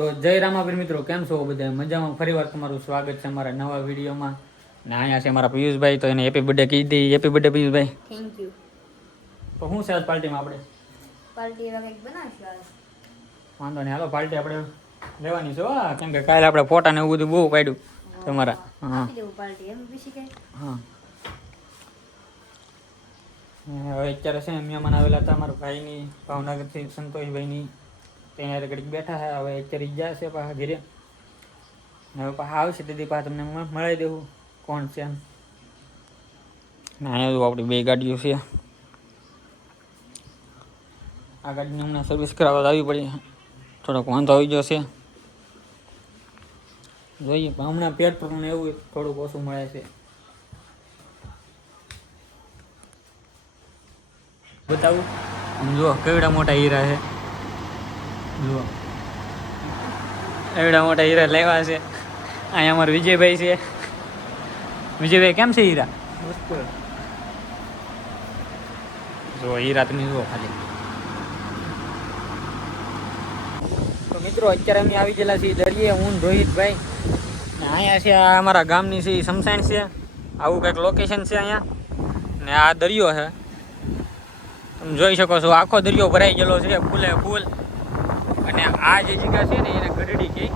તો જય રામાપીર મિત્રો, કેમ છો બધા? મજામાં? ફરીવાર તમારું સ્વાગત છે અમારા નવા વિડીયોમાં. ને અહીંયા છે મારા પિયુષભાઈ, તો એને હેપી બર્થડે કહી દઈએ. Happy birthday Piyushbhai. Thank you. તો શું છે આજ પાર્ટીમાં આપણે? પાર્ટી એવા કંઈક બનાવશું આજ. વાંધો નહીં, હાલો પાર્ટી આપણે લેવાની છે. કેમ કે કાલે આપણે ફોટા ને એવું બધું બહુ પાડ્યું તમારા. હા પાર્ટી એમ બીજી કઈ. હા, હવે અત્યારે છે મહેમાન આવેલા હતા મારા ભાઈની, ભાવનગરથી સંતોષભાઈની. ત્યાં ઘડીક બેઠા છે. હવે અત્યારે ગયા છે પાછા ઘરે. હવે પાછા આવશે તેથી પાછા તમને મળી દેવું કોણ છે એમ. ને અહીંયા આપણી બે ગાડીઓ છે. આ ગાડીને હમણાં સર્વિસ કરાવવા આવી પડી, થોડોક વાંધો આવી ગયો છે. જોઈએ હમણાં પેટ્રોલ ને એવું થોડુંક ઓછું મળે છે. બતાવું જુઓ કેવડા મોટા હીરા છે. જુઓ એવડા મોટા હીરા લેવા છે. અહીંયા અમારા વિજયભાઈ છે. વિજયભાઈ કેમ છે હીરા? જુઓ હીરા તમે જુઓ ખાલી. તો મિત્રો અત્યારે અમે આવી ગયેલા છીએ દરિયે, હું રોહિતભાઈ. ને અહીંયા છે આ અમારા ગામની છે સમસાણ છે. આવું કંઈક લોકેશન છે અહીંયા. ને આ દરિયો છે, તમે જોઈ શકો છો. આખો દરિયો ભરાઈ ગયેલો છે ફૂલે ફૂલ. અને આ જે જગ્યા છે ને એને ગઢડી કહે.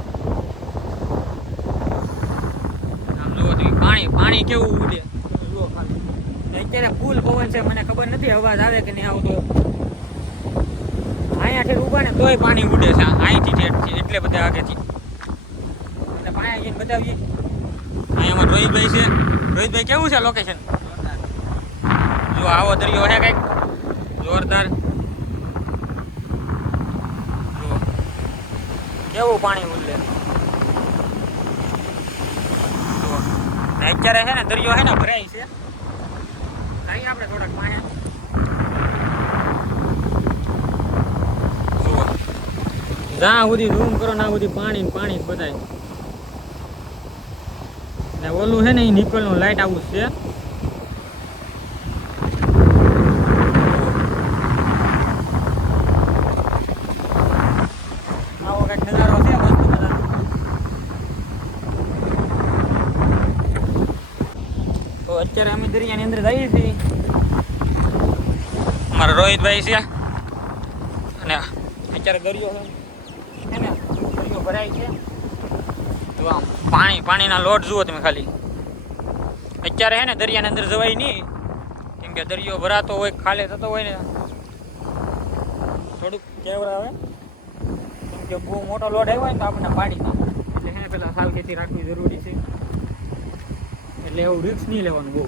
આમ જુઓ તમે પાણી પાણી કેવું ઉડે જુઓ ખાલી. અત્યારે ફૂલ પવન છે, મને ખબર નથી અવાજ આવે કે નહીં આવતો. અહીંયાથી ઉભા ને તોય પાણી ઉડે છે અહીંથી એટલે બધા આગળથી. એટલે પાણી જઈને બતાવીએ. અહીંયા અમારે રોહિતભાઈ છે. રોહિતભાઈ કેવું છે લોકેશન? જો આવો દરિયો છે કંઈક જોરદાર. જુઓ કેવું પાણી ઉડે. જુઓ અત્યારે છે ને દરિયો છે ને ભરાય છે. અહીં આપણે થોડાક પાણી. જુઓ જ્યાં સુધી ઝૂમ કરો ના સુધી પાણી પાણી બધાય. ને ઓલું છે ને એ નિકોલનું લાઇટ આવું છે. આવો કંઈક નજારો છે, મસ્ત નજારો. તો અત્યારે અમે દરિયાની અંદર જઈએ છીએ. અમારા રોહિતભાઈ છે. અને અત્યારે દરિયો છે ને દરિયો ભરાય છે. તો આમ પાણીના લોટ જુઓ તમે ખાલી. અત્યારે છે ને દરિયાની અંદર જવાય નહીં, કેમ કે દરિયો ભરાતો હોય, ખાલી થતો હોય ને થોડુંક કેવરા આવે. કેમ કે બહુ મોટો લોટ આવ્યો હોય ને તો આપણને પાડી નાખે. એટલે એને પેલા સાવચેતી રાખવી જરૂરી છે. એટલે એવું રિસ્ક નહીં લેવાનું બહુ.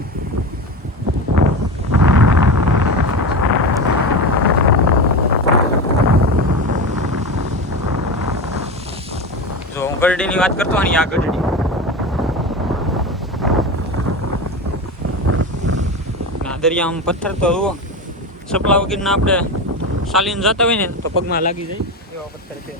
જો હું ગરડીની વાત કરતો ને, આ ગરડી દરિયામાં પથ્થર તો જુઓ સપલા વગરના આપણે ચાલીને જતા હોય ને તો પગમાં લાગી જાય એવા પથ્થર છે.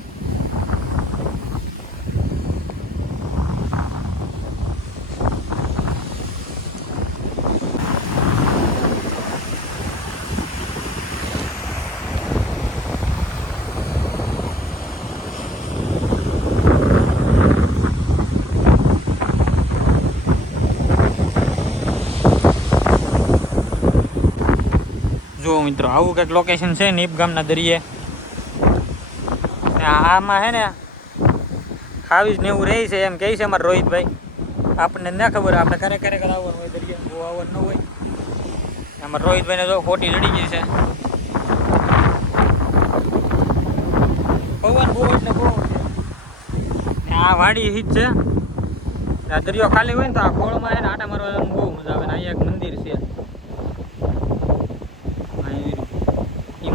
જો મિત્રો આવું કંઈક લોકેશન છે નીપ ગામના દરિયે. આમાં છે ને ખાવી જ ને એવું રહે છે એમ કહે છે અમારા રોહિતભાઈ. આપણને ના ખબર, આપણે ક્યારેક આવવાનું હોય દરિયે, બહુ આવવાનું ન હોય. અમારા રોહિતભાઈને જો ખોટી લડી ગઈ છે. પવન બહુ એટલે બહુ છે. આ વાડી હિત છે. આ દરિયો ખાલી હોય ને તો આ ખોળમાં છે ને આટા મારવાનું બહુ મજા આવે. અહીંયા એક મંદિર છે,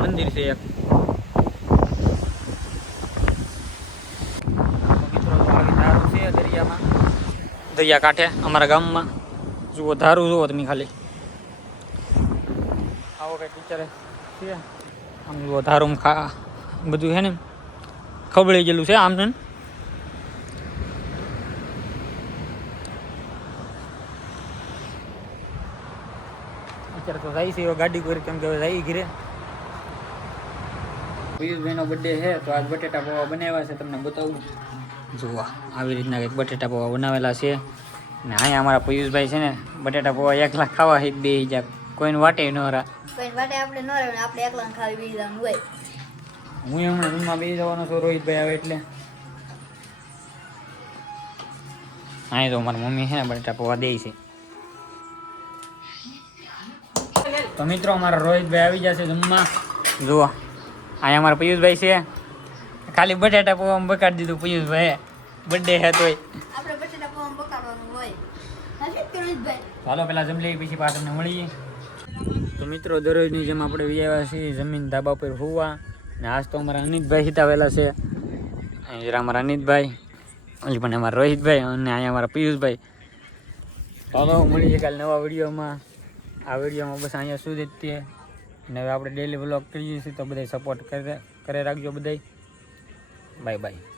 મંદિર છે એક. મિત્રો આવી ધારું છે દરિયામાં, દરિયા કાંઠે અમારા ગામમાં. જુઓ ધારું જુઓ તમે ખાલી. આવો કંઈક વિચારે છે. આમ જુઓ ધારું બધું છે ને ખબળી ગયેલું છે આમને. અત્યારે તો જાય છે ગાડી કરી, કેમ કે જાય ઘીરે. પિયુષભાઈનો બર્થડે છે તો આજ બટેટા પૌવા બનાવ્યા છે, તમને બતાવું. જુઓ આવી રીતના કંઈક બટેટા પૌવા બનાવેલા છે. ને અહીંયા અમારા પિયુષભાઈ છે ને બટેટા પૌવા એકલા ખાવા હિત બે જાય, કોઈને વાટે ન રા. કોઈ માટે આપણે ન રહેવું, આપણે એકલા ખાવી બેસી જવાનું હોય. હું હમણાં રૂમમાં બેસી જવાનો છું, રોહિતભાઈ આવે એટલે. અહીં તો મારી મમ્મી છે ને બટેટા પૌવા દે છે. તો મિત્રો અમારા રોહિતભાઈ આવી જશે જમવા. જુઓ અહીંયા અમારા પિયુષભાઈ છે, ખાલી બટેટા પૌવામાં બકાડી દીધું પિયુષભાઈ, બર્થડે છે તોય. આપણે બટેટા પૌવા બકાડવાનું હોય. હાજી પિયુષભાઈ. ચાલો પેલા જમી લઈએ પછી પાછળ મળીએ. તો મિત્રો દરરોજની જેમ આપણે આવ્યા છીએ જમીન ધાબા પર હોવા. ને આજ તો અમારા અનિતભાઈ હિતાવેલા છે. અહીં જરા અમારા અનિતભાઈ, હજી પણ અમારા રોહિતભાઈ અને અહીંયા અમારા પિયુષભાઈ. ચાલો મળીએ કાલે નવા વિડીયોમાં. આ વિડીયોમાં બસ અહીંયા સુધી જ તે. અને હવે આપણે ડેલી વ્લોગ કરીએ છીએ તો બધા સપોર્ટ કરે રાખજો બધા. Bye bye.